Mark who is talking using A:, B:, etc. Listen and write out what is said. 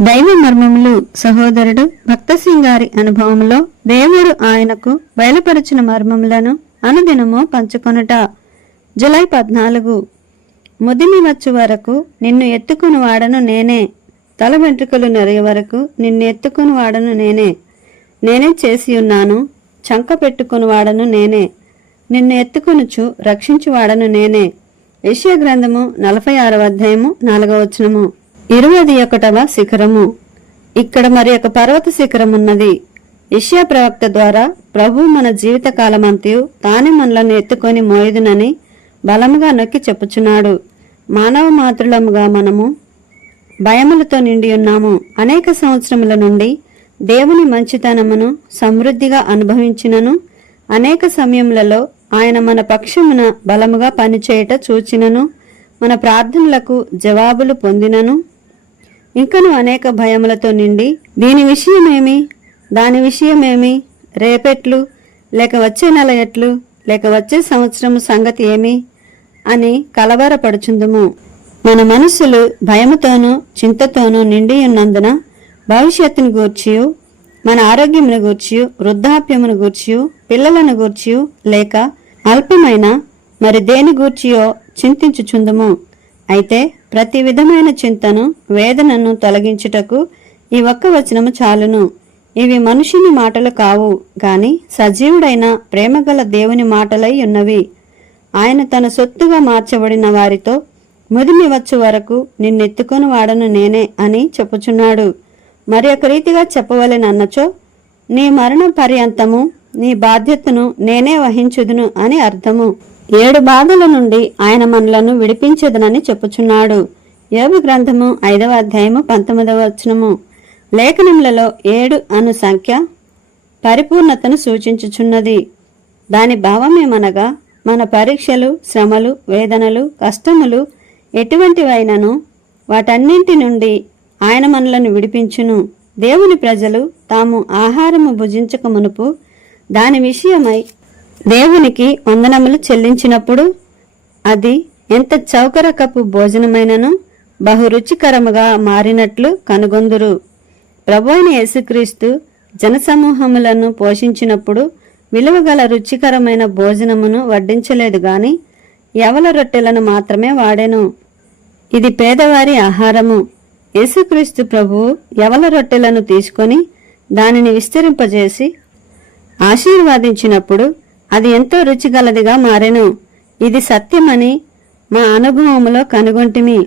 A: దైవ మర్మములు సహోదరుడు భక్త సింగారి అనుభవంలో దేవుడు ఆయనకు బయలుపరిచిన మర్మములను అనుదినము పంచుకొనుట. జులై పద్నాలుగు. ముదిమి వచ్చు వరకు నిన్ను ఎత్తుకుని వాడను నేనే. తల వెంట్రుకలు నెరగే వరకు నిన్ను ఎత్తుకుని వాడను నేనే. నేనే చేసి ఉన్నాను చంక పెట్టుకుని వాడను నేనే. నిన్ను ఎత్తుకొనుచు రక్షించు వాడను నేనే. యశ్య గ్రంథము నలభై ఆరవ అధ్యాయము నాలుగవ వచనము. ఇరవై ఒకటవ శిఖరము. ఇక్కడ మరి ఒక పర్వత శిఖరం ఉన్నది ఇషియా ప్రవక్త ద్వారా ప్రభు మన జీవిత కాలమంతయు తానే మనలను ఎత్తుకొని మోయదునని బలముగా నొక్కి చెప్పుచున్నాడు. మానవ మాతృలముగా మనము భయములతో నిండి ఉన్నాము. అనేక సంవత్సరముల నుండి దేవుని మంచితనమును సమృద్ధిగా అనుభవించినను. అనేక సమయములలో ఆయన మన పక్షమున బలముగా పనిచేయట చూచినను. మన ప్రార్థనలకు జవాబులు పొందినను. ఇంకను అనేక భయములతో నిండి దీని విషయమేమి? దాని విషయమేమి? రేపెట్లు? లేక వచ్చే నెల ఎట్లు? లేక వచ్చే సంవత్సరము సంగతి ఏమి? అని కలవరపడుచుందుము. మన మనసులు భయముతోనూ చింతతోనూ నిండి ఉన్నందున భవిష్యత్తును గూర్చియు మన ఆరోగ్యమును గూర్చియు వృద్ధాప్యమును గూర్చియు పిల్లలను గూర్చియు లేక అల్పమైన మరి దేని గూర్చియో చింతించుచుందుము. అయితే ప్రతి విధమైన చింతను వేదనను తొలగించుటకు ఈ ఒక్క వచనము చాలును. ఇవి మనుషుని మాటలు కావు గాని సజీవుడైన ప్రేమగల దేవుని మాటలై ఉన్నవి. ఆయన తన సొత్తుగా మార్చబడిన వారితో ముదిమి వచ్చు వరకు నిన్నెత్తుకొని వాడను నేనే అని చెప్పుచున్నాడు. మరి ఒక రీతిగా చెప్పవలెనన్నచో నీ మరణ పర్యంతము నీ బాధ్యతను నేనే వహించుదును అని అర్థము. ఏడు బాధల నుండి ఆయన మనలను విడిపించదనని చెప్పుచున్నాడు. యోగు గ్రంథము ఐదవ అధ్యాయము పంతొమ్మిదవ వచనము. లేఖనములలో ఏడు అను సంఖ్య పరిపూర్ణతను సూచించుచున్నది. దాని భావమేమనగా మన పరీక్షలు శ్రమలు వేదనలు కష్టములు ఎటువంటివైనను వాటన్నింటి నుండి ఆయన మనలను విడిపించును. దేవుని ప్రజలు తాము ఆహారము భుజించక మునుపు దాని విషయమై దేవునికి వందనములు చెల్లించినప్పుడు అది ఎంత చౌకరకపు భోజనమైనను బహురుచికరముగా మారినట్లు కనుగొందురు. ప్రభువైన యేసుక్రీస్తు జనసమూహములను పోషించినప్పుడు విలువగల రుచికరమైన భోజనమును వడ్డించలేదు గాని యవల రొట్టెలను మాత్రమే వాడెను. ఇది పేదవారి ఆహారము. యేసుక్రీస్తు ప్రభువు యవల రొట్టెలను తీసుకొని దానిని విస్తరింపజేసి ఆశీర్వాదించినప్పుడు అది ఎంతో రుచిగలదిగా మారెను. ఇది సత్యమని మా అనుభవములో కనుగొంటిమి.